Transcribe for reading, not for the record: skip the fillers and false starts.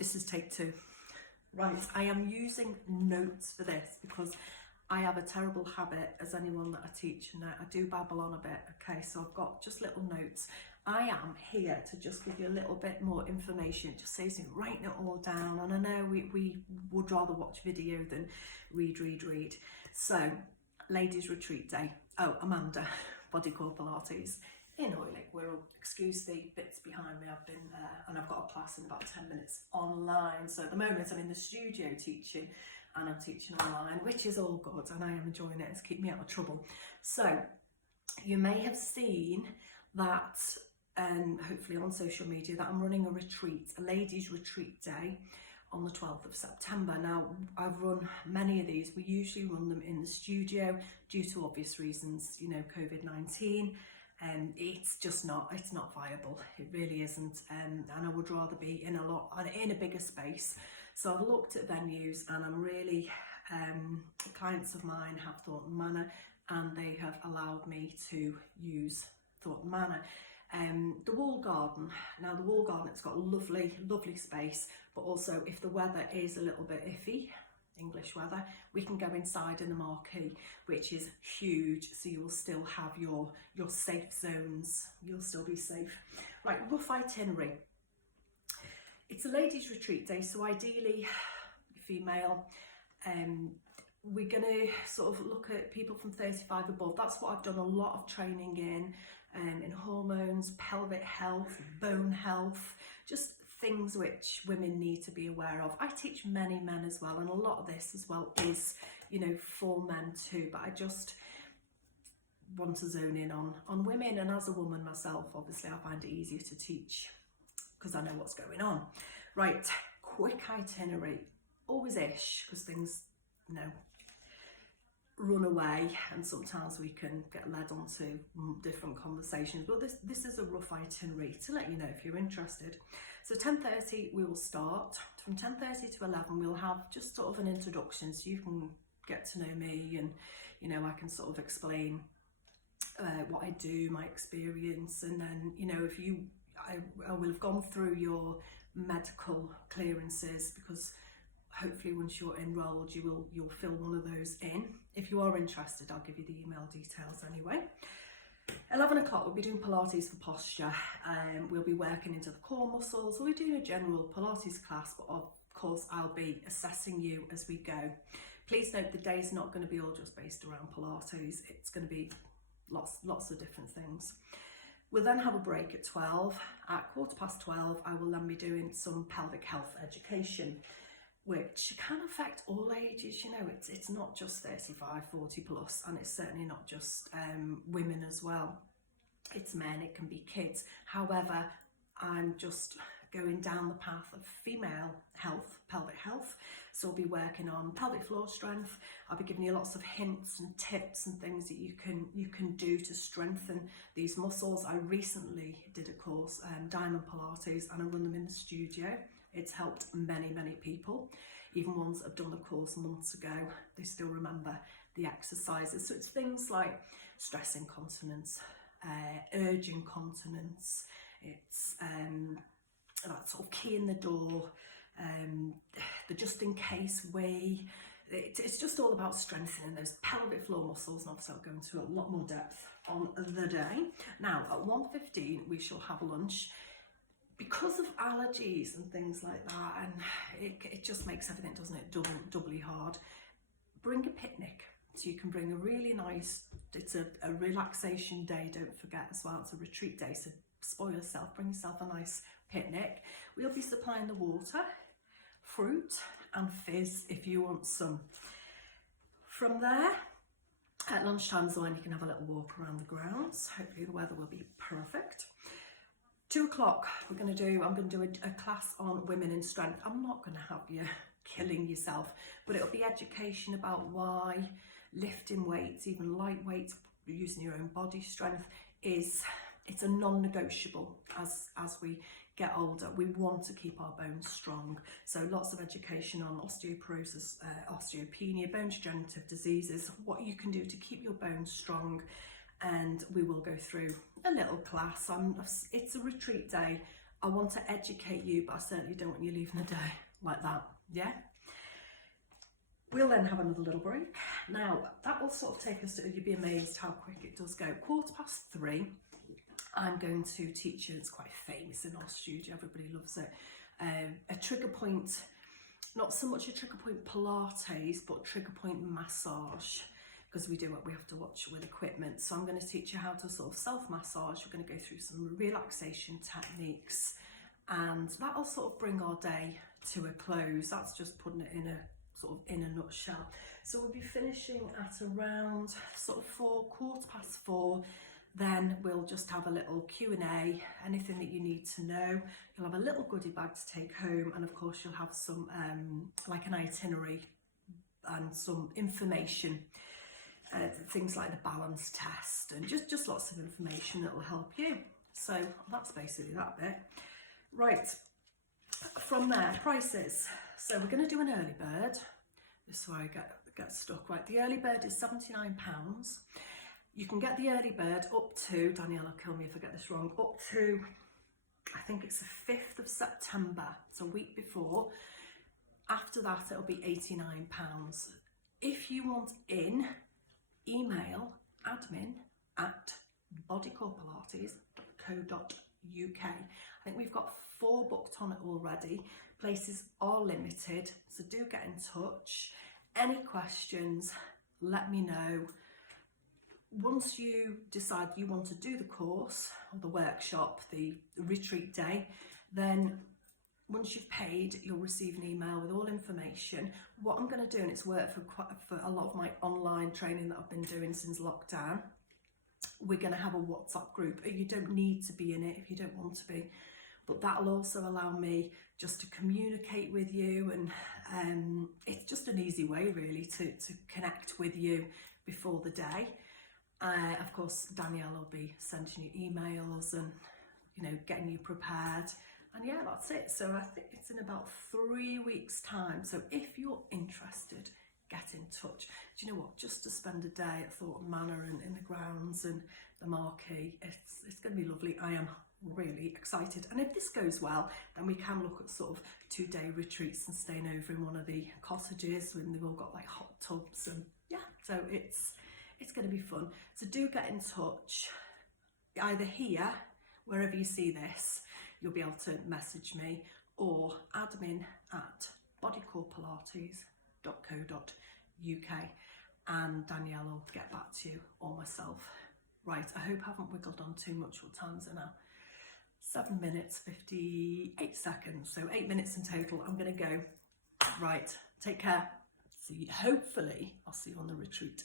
This is take 2. Right, I am using notes for this because I have a terrible habit, as anyone that I teach, and I do babble on a bit. Okay, so I've got just little notes. I am here to just give you a little bit more information. It just saves me writing it all down. And I know we would rather watch video than read. So, ladies retreat day. Oh, Amanda, BodyCore Pilates in Wirral. Excuse the bits behind me. I've been and I've got a class in about 10 minutes online. So at the moment I'm in the studio teaching, and I'm teaching online, which is all good, and I am enjoying it. It's keeping me out of trouble. So you may have seen that, hopefully on social media, that I'm running a retreat, a ladies retreat day on the 12th of September. Now, I've run many of these. We usually run them in the studio due to obvious reasons, you know, COVID-19. And it's not viable. It really isn't. And I would rather be in a bigger space. So I've looked at venues, and I'm really, clients of mine have Thought and Manor, and they have allowed me to use Thought and Manor. The wall garden. Now the wall garden, it's got lovely space, but also if the weather is a little bit iffy, English weather, we can go inside in the marquee, which is huge, so you will still have your safe zones. You'll still be safe. Right, rough itinerary. It's a ladies retreat day, so ideally female. We're going to sort of look at people from 35 above. That's what I've done a lot of training in hormones, pelvic health, bone health, just things which women need to be aware of. I teach many men as well, and a lot of this as well is, you know, for men too, but I just want to zone in on women, and as a woman myself, obviously I find it easier to teach because I know what's going on. Right, quick itinerary, always ish, because things, you know, run away, and sometimes we can get led onto different conversations, but this is a rough itinerary to let you know if you're interested. So 10:30 we will start. From 10:30 to 11 we'll have just sort of an introduction, so you can get to know me, and you know, I can sort of explain what I do, my experience, and then, you know, if I will have gone through your medical clearances, because hopefully once you're enrolled you'll fill one of those in. If you are interested, I'll give you the email details anyway. 11 o'clock we'll be doing Pilates for posture. We'll be working into the core muscles. We'll be doing a general Pilates class, but of course I'll be assessing you as we go. Please note the day's not going to be all just based around Pilates. It's going to be lots of different things. We'll then have a break at 12. At 12:15 I will then be doing some pelvic health education, which can affect all ages. You know, it's not just 35, 40 plus, and it's certainly not just women as well. It's men, it can be kids. However, I'm just going down the path of female health, pelvic health. So I'll be working on pelvic floor strength. I'll be giving you lots of hints and tips and things that you can do to strengthen these muscles. I recently did a course, Diamond Pilates, and I run them in the studio. It's helped many people, even ones that have done the course months ago. They still remember the exercises. So it's things like stress incontinence, urge incontinence. It's that sort of key in the door, the just in case way. It's just all about strengthening those pelvic floor muscles, and obviously I'll go into a lot more depth on the day. Now at 1:15 we shall have lunch. Because of allergies and things like that, and it just makes everything, doesn't it, doubly hard. Bring a picnic. So you can bring a really nice, it's a relaxation day, don't forget as well, it's a retreat day, so spoil yourself, bring yourself a nice picnic. We'll be supplying the water, fruit and fizz if you want some. From there, at lunchtime is when you can have a little walk around the grounds. Hopefully the weather will be perfect. 2 o'clock, I'm going to do a class on women in strength. I'm not going to have you killing yourself, but it'll be education about why lifting weights, even light weights, using your own body strength, it's a non-negotiable as we get older. We want to keep our bones strong. So lots of education on osteoporosis, osteopenia, bone degenerative diseases, what you can do to keep your bones strong. And we will go through a little class. It's a retreat day. I want to educate you, but I certainly don't want you leaving the day like that, yeah? We'll then have another little break. Now, that will sort of take us to, you'd be amazed how quick it does go. 3:15, I'm going to teach you, it's quite famous in our studio, everybody loves it, a trigger point, not so much a trigger point Pilates, but trigger point massage, because we do what we have to watch with equipment. So I'm going to teach you how to sort of self-massage. We're going to go through some relaxation techniques, and that'll sort of bring our day to a close. That's just putting it in a sort of in a nutshell. So we'll be finishing at around sort of 4:15. Then we'll just have a little Q&A, anything that you need to know. You'll have a little goodie bag to take home, and of course you'll have some like an itinerary and some information, things like the balance test, and just lots of information that will help you. So that's basically that bit. Right, from there, prices. So we're going to do an early bird. This is where I get stuck. Right, the early bird is £79. You can get the early bird up to, Danielle will kill me if I get this wrong, up to, I think it's the 5th of September, it's a week before. After that, it'll be £89. If you want in, email admin@bodycorepilates.co.uk. I think we've got 4 booked on it already. Places are limited, so do get in touch. Any questions, let me know. Once you decide you want to do the course or the workshop, the retreat day, then once you've paid, you'll receive an email with all information. What I'm going to do, and it's worked for a lot of my online training that I've been doing since lockdown, we're going to have a WhatsApp group. You don't need to be in it if you don't want to be, but that'll also allow me just to communicate with you, and it's just an easy way really to connect with you before the day. Of course, Danielle will be sending you emails and, you know, getting you prepared. And yeah, that's it. So I think it's in about 3 weeks' time. So if you're interested, get in touch. Do you know what? Just to spend a day at Thornton Manor and in the grounds and the marquee, it's going to be lovely. I am really excited. And if this goes well, then we can look at sort of 2-day retreats and staying over in one of the cottages when they've all got like hot tubs, and yeah, so it's going to be fun. So do get in touch, either here, wherever you see this, you'll be able to message me, or admin@bodycorepilates.co.uk, and Danielle will get back to you, or myself. Right, I hope I haven't wiggled on too much. What time's it now? 7 minutes, 58 seconds, so 8 minutes in total. I'm going to go. Right, take care. Hopefully I'll see you on the retreat.